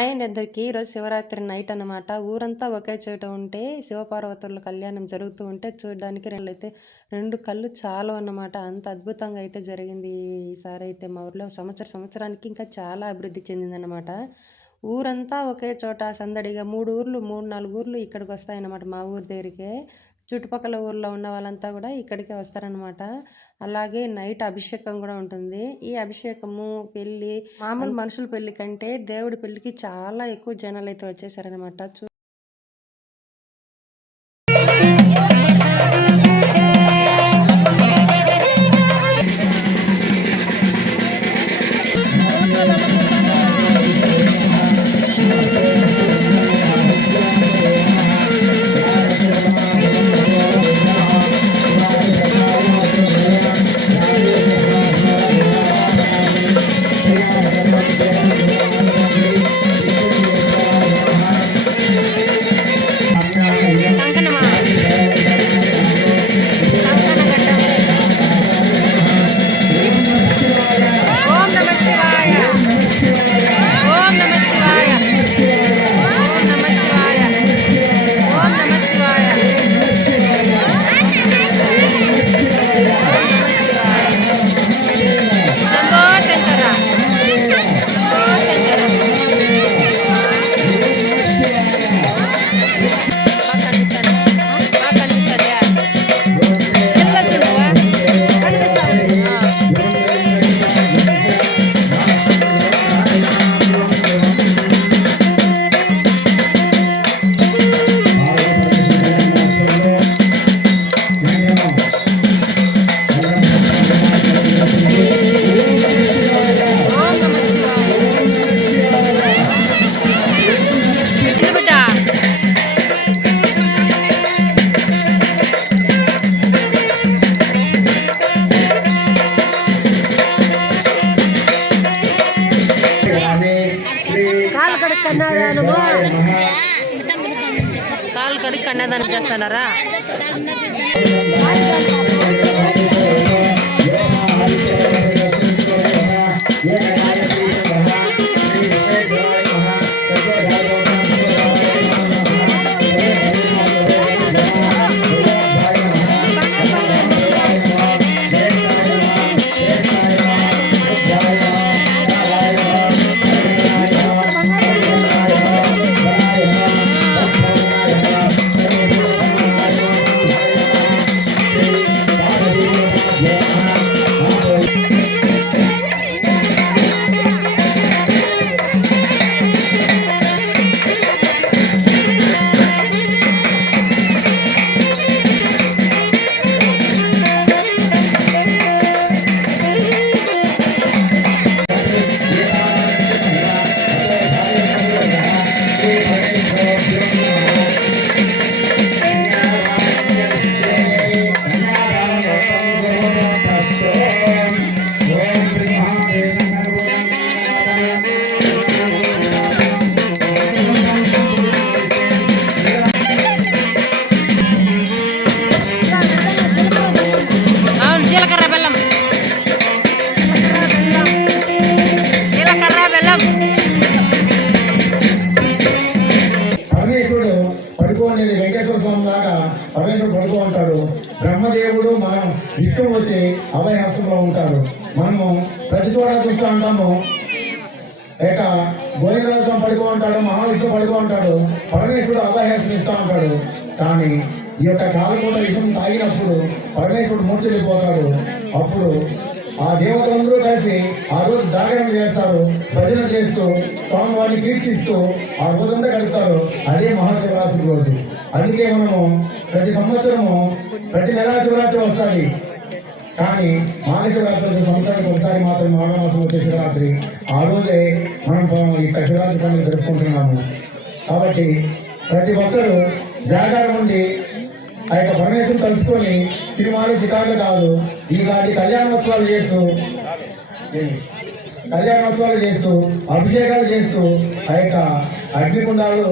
Hi అండి అందరికీ. ఈరోజు శివరాత్రి నైట్ అనమాట. ఊరంతా ఒకే చోట ఉంటే శివపార్వతుల కళ్యాణం జరుగుతూ ఉంటే చూడడానికి రెండు కళ్ళు చాలు అన్నమాట. అంత అద్భుతంగా అయితే జరిగింది ఈసారి అయితే మా ఊర్లో. సంవత్సరానికి ఇంకా చాలా అభివృద్ధి చెందిందనమాట. ఊరంతా ఒకే చోట సందడిగా 3-4 ఊర్లు ఇక్కడికి వస్తాయన్నమాట మా ఊరి దగ్గరికే. చుట్టుపక్కల ఊర్లో ఉన్న వాళ్ళంతా కూడా ఇక్కడికే వస్తారనమాట. అలాగే నైట్ అభిషేకం కూడా ఉంటుంది. ఈ అభిషేకము పెళ్ళి మామూలు మనుషుల పెళ్లి కంటే దేవుడి పెళ్లికి చాలా ఎక్కువ జనాలు అయితే వచ్చేసారనమాట. కాలు కడిగి కన్యాదానం చేస్తున్నారా? వెంకటేశ్వర స్వామి లాగా పరమేశ్వరుడు పడుకో ఉంటాడు. బ్రహ్మదేవుడు మనం ఇష్టం వచ్చి అభయహస్తంలో ఉంటాడు. మనము ప్రతి చోట చూస్తూ ఉంటాము. ఇక గోవిందరాజు పడుకో ఉంటాడు, మహావిష్ణువు పడుకో ఉంటాడు, పరమేశ్వరుడు అభయహస్తం ఇస్తూ ఉంటాడు. కానీ ఈ యొక్క కాలకూట విషయం తాగినప్పుడు పరమేశ్వరుడు మూర్చెళ్ళిపోతాడు. అప్పుడు ఆ దేవతలందరూ కలిసి ఆ రోజు జాగరణ చేస్తారు, భజన చేస్తూ స్వామివారిని కీర్తిస్తూ ఆ రోజంతా గడుపుతారు. అదే మహాశివరాత్రి రోజు. అందుకే మనము ప్రతి సంవత్సరము ప్రతి నెలా శివరాత్రి వస్తుంది. కానీ మహాశివరాత్రి రోజు సంవత్సరానికి ఒకసారి మాత్రం మాఘమాసం వచ్చే శివరాత్రి. ఆ రోజే మనం ఇక్కడ శివరాత్రి పండుగ జరుపుకుంటున్నాము. కాబట్టి ప్రతి ఒక్కరూ జాగారం ఉండి ఆ యొక్క పరమేశ్వరుని తలుచుకొని సినిమాలు షికార్లు కాదు, ఈనాటి కళ్యాణోత్సవాలు చేస్తూ అభిషేకాలు చేస్తూ ఆ యొక్క అగ్నికుండాలు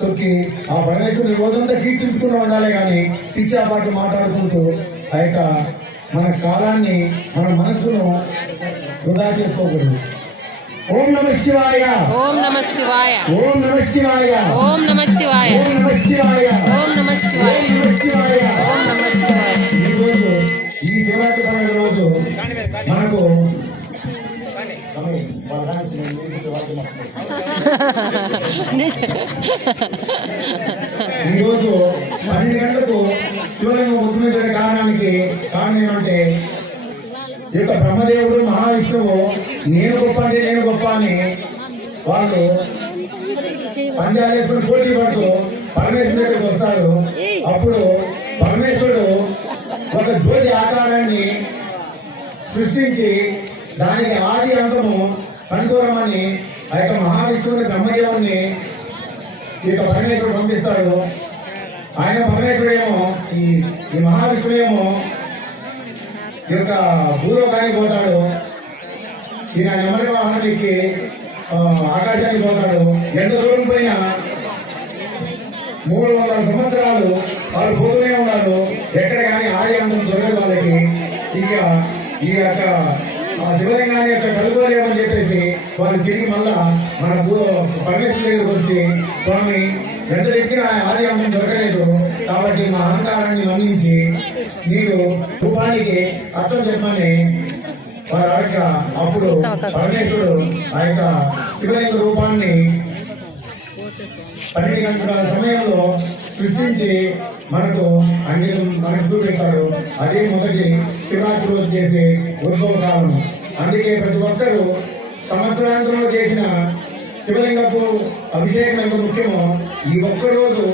తొక్కి ఆ పరమేశ్వరుని రోజంతా కీర్తించుకుంటూ ఉండాలి. కానీ పిచ్చా పాటలు మాట్లాడుకుంటూ ఆ యొక్క మన కాలాన్ని మన మనస్సును వృధా చేసుకోకూడదు. ఓం నమ శివాయ. ఓం నమ శివాయ. ఓం నమ శివాయ. ఓం నమ శివాయ. ఓం నమ శివాయ. ఓం నమ శివాయ. ఓం నమ శివాయ. ఓం నమ శివాయ. ఈరోజు ఈ శివరాత్రి పండుగ రోజు మనకు ఈరోజు 12 గంటలకు శివలింగం ఉద్భవించే కారణం ఏమంటే ఈ యొక్క బ్రహ్మదేవుడు మహావిష్ణువు నేను గొప్ప అంటే నేను గొప్ప అని వాళ్ళు పంజాలు వేసుకుని పోటీ పడుతూ పరమేశ్వరుడి దగ్గరికి వస్తారు. అప్పుడు పరమేశ్వరుడు ఒక జ్యోతి ఆకారాన్ని సృష్టించి దానికి ఆది అంతము కనుదూరమని ఆ యొక్క మహావిష్ణువుని బ్రహ్మదేవుని ఈ యొక్క పరమేశ్వరుడు పంపిస్తాడు. ఆయన పరమేశ్వరుడేమో ఈ మహావిష్ణువేమో ఈ యొక్క భూలోకానికి పోతాడు. ఈయన నెమలి వాహనం ఎక్కి ఆకాశానికి పోతాడు. ఎంత దూరం పోయినా 300 సంవత్సరాలు వాళ్ళు పోతూనే ఉన్నారు. ఎక్కడ కానీ ఆది అంతం దొరకదు వాళ్ళకి. ఇక ఈ యొక్క శివలింగాన్ని యొక్క కలుగోలేమని చెప్పేసి వాళ్ళు తిరిగి మళ్ళా మన పరమేశ్వరుడి దగ్గరకు వచ్చి స్వామి ఎంత ఎక్కినా ఆది అంతం దొరకలేదు కాబట్టి మా అహంకారాన్ని మన్నించి మీరు రూపానికి అర్థం చెప్పమని వారు అడగ అప్పుడు పరమేశ్వరుడు ఆ యొక్క శివలింగ రూపాన్ని 12 గంటల సమయంలో సృష్టించి మనకు చూపెట్టాడు. అదే మొదటి శివరాత్రి రోజు చేసే ఉద్భవ కాలం. అందుకే ప్రతి ఒక్కరూ సంవత్సరాంతంలో చేసిన శివలింగపు అభిషేకం ఎంత ముఖ్యమో ఈ ఒక్కరోజు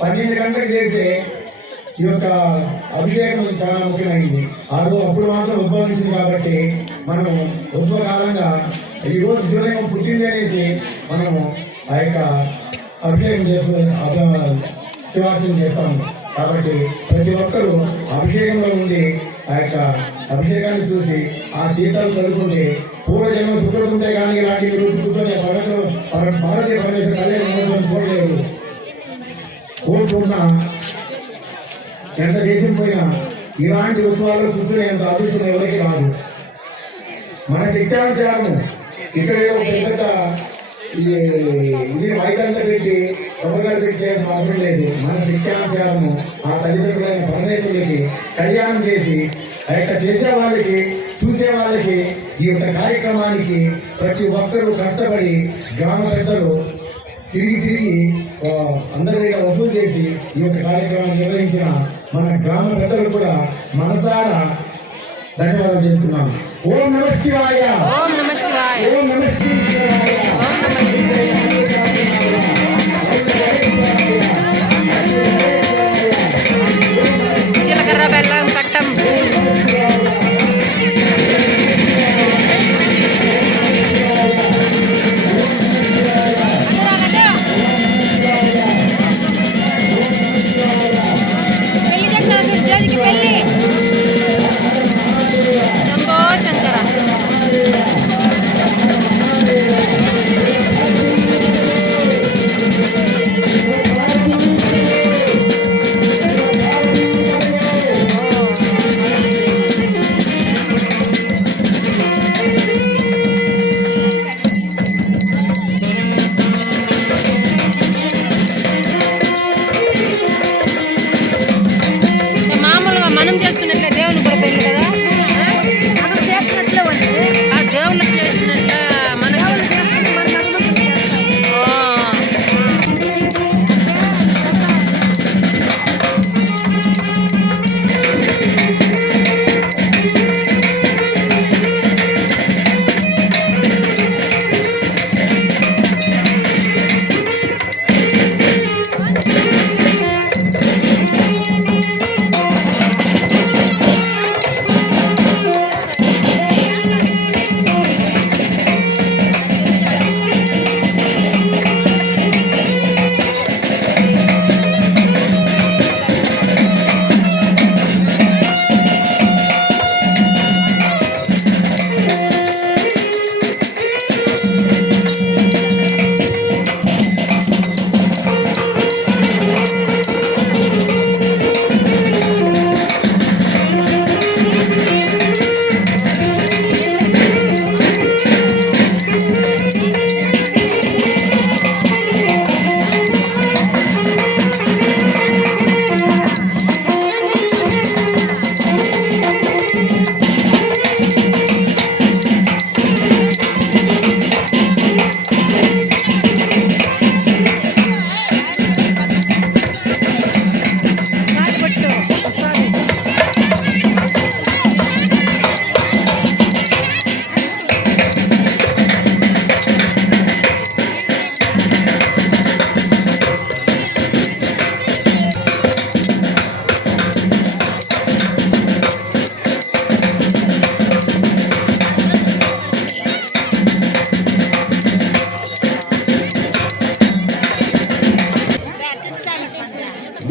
12 గంటలకు చేసే ఈ యొక్క అభిషేకం చాలా ముఖ్యమైనది. అప్పుడు మాత్రం ఉద్భవించింది కాబట్టి మనము ఉద్భవ కాలంగా ఈరోజు శివలింగం పుట్టింది అనేసి మనము ఆ యొక్క అభిషేకం చేసుకుని శివార్చన చేస్తాము. కాబట్టి ప్రతి ఒక్కరూ అభిషేకంలో ఉండి ఆ యొక్క అభిషేకాన్ని చూసి ఆ తీర్థాలు చదువుకుంటే పూర్వజన్మ సుఖులుంటే కానీ ఇలాంటి రోజు కూర్చొని భారతీయ పరమేశ్వర కళ్యాణం చూడలేదు. కోరుకున్న ఎంత దేశం పోయినా ఇలాంటి ఉత్సవాలు చూసుకునే ఎంత అదృష్టం ఎవరికి రాదు. మన శక్త్యానుసారము ఇక్కడ పెద్ద ఇది మైకంతా పెట్టి కొబ్బరికాయలు పెట్టి చేయాల్సిన అవసరం లేదు. మన శక్త్యానుసారము ఆ తల్లిదండ్రులైన పరమేశ్వరుడికి కళ్యాణం చేసి ఆ యొక్క చేసే వాళ్ళకి చూసే వాళ్ళకి ఈ యొక్క కార్యక్రమానికి ప్రతి ఒక్కరూ కష్టపడి గ్రామ పెద్దలు తిరిగి అందరి దగ్గర వసూలు చేసి ఈ యొక్క కార్యక్రమాన్ని నిర్వహించిన మన గ్రామ పెద్దలు కూడా మనసారా ధన్యవాదాలు చెప్తున్నాను. ఓం నమ శివాయ. ఓం నమ శివాయ. ఓం నమ శివాయ. జీలకర్ర బెల్లం కట్టం. జ్యోతికి పెళ్ళి. శంభో శంకర.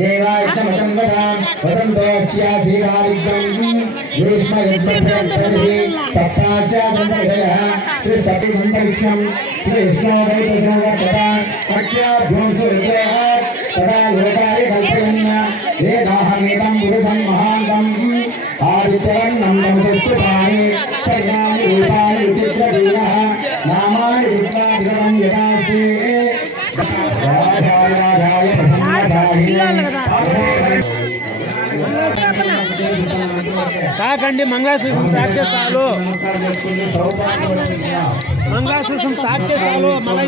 देवायतमतं वदां वदन्तोऽस्याधिकारिकं युष्मयद्भक्तैः सप्तास्यादन्तविषयः श्रीसप्तिमन्तरिक्षं श्रीविष्णोदैतजोगतदा सख्याभ्योऽंशुरुद्रः तदा लोकाय कल्पयन् वेदाहमेतं पुरुषं महान्तम् आदित्यवन्नं नमस्तुपाणि सर्वाणि रूपाणि विचित्रवीरः नामानि विश्वाभिगमं यदास्ति కాకండి మంగళాసూత్రం తాకితే చాలు మంగళాసూత్రం తాకితే చాలు మళ్ళీ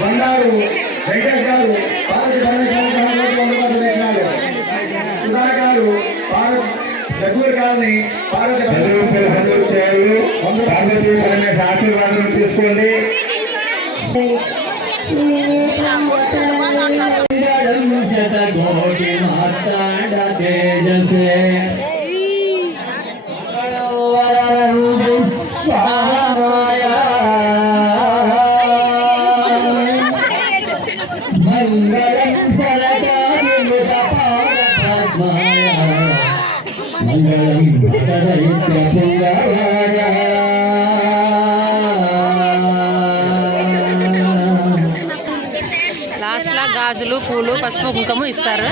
బండారు వెంకటేష్ గారు సుధా గారు జగూర్ గారిని ఆశీర్వాదం తీసుకోండి. శతకోటి మార్తాండ తేజసే లాస్ట్ లా గాజులు పూలు పసుపు కుంకుమ ఇస్తారు.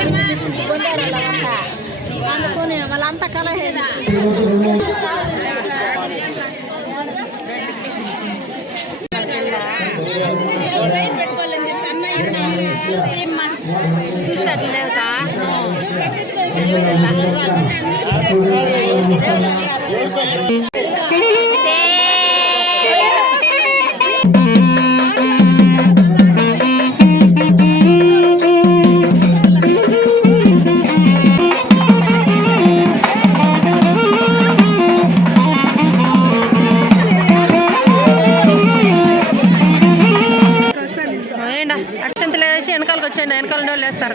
అక్షంతలు వేసి వెనకాలకు వచ్చేయండి, వెనకాల వాళ్ళు వేస్తారు.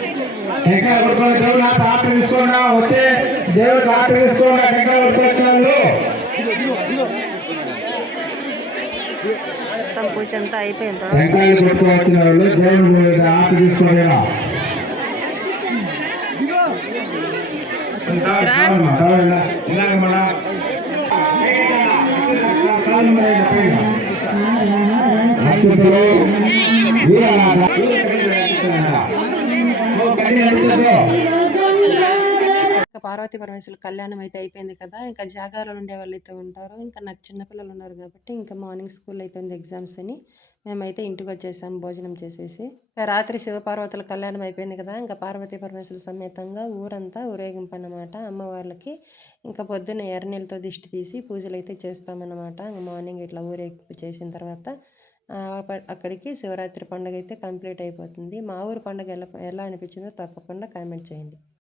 టెంకాయ కొట్టుకోండి, దేవుడు నా ఆర్డర్ తీసుకోండి, వచ్చే దేవుడు ఆర్డర్ తీసుకోండి. టెంకాయ కొట్టుకొచ్చాను. మొత్తం పూజ అంతా అయిపోయిన తర్వాత టెంకాయలు కొట్టుకోవచ్చిన వాళ్ళు దేవుడు ఆర్డర్ తీసుకోండి. ఇంకా పార్వతీ పరమేశ్వరుల కళ్యాణం అయితే అయిపోయింది కదా. ఇంకా జాగారాలు ఉండే వాళ్ళు అయితే ఉంటారు. ఇంకా నాకు చిన్నపిల్లలు ఉన్నారు కాబట్టి ఇంకా మార్నింగ్ స్కూల్ అయితే ఉంది ఎగ్జామ్స్ అని మేమైతే ఇంటికి వచ్చేసాం భోజనం చేసేసి. ఇంకా రాత్రి శివపార్వతుల కళ్యాణం అయిపోయింది కదా. ఇంకా పార్వతీ పరమేశ్వరుల సమేతంగా ఊరంతా ఊరేగింపు అన్నమాట అమ్మవార్లకి. ఇంకా పొద్దున్న ఎర్రనీళ్ళతో దిష్టి తీసి పూజలు అయితే చేస్తామన్నమాట. ఇంకా మార్నింగ్ ఇట్లా ఊరేగింపు చేసిన తర్వాత అక్కడికి శివరాత్రి పండుగ అయితే కంప్లీట్ అయిపోతుంది. మా ఊరు పండుగ ఎలా అనిపించిందో తప్పకుండా కామెంట్ చేయండి.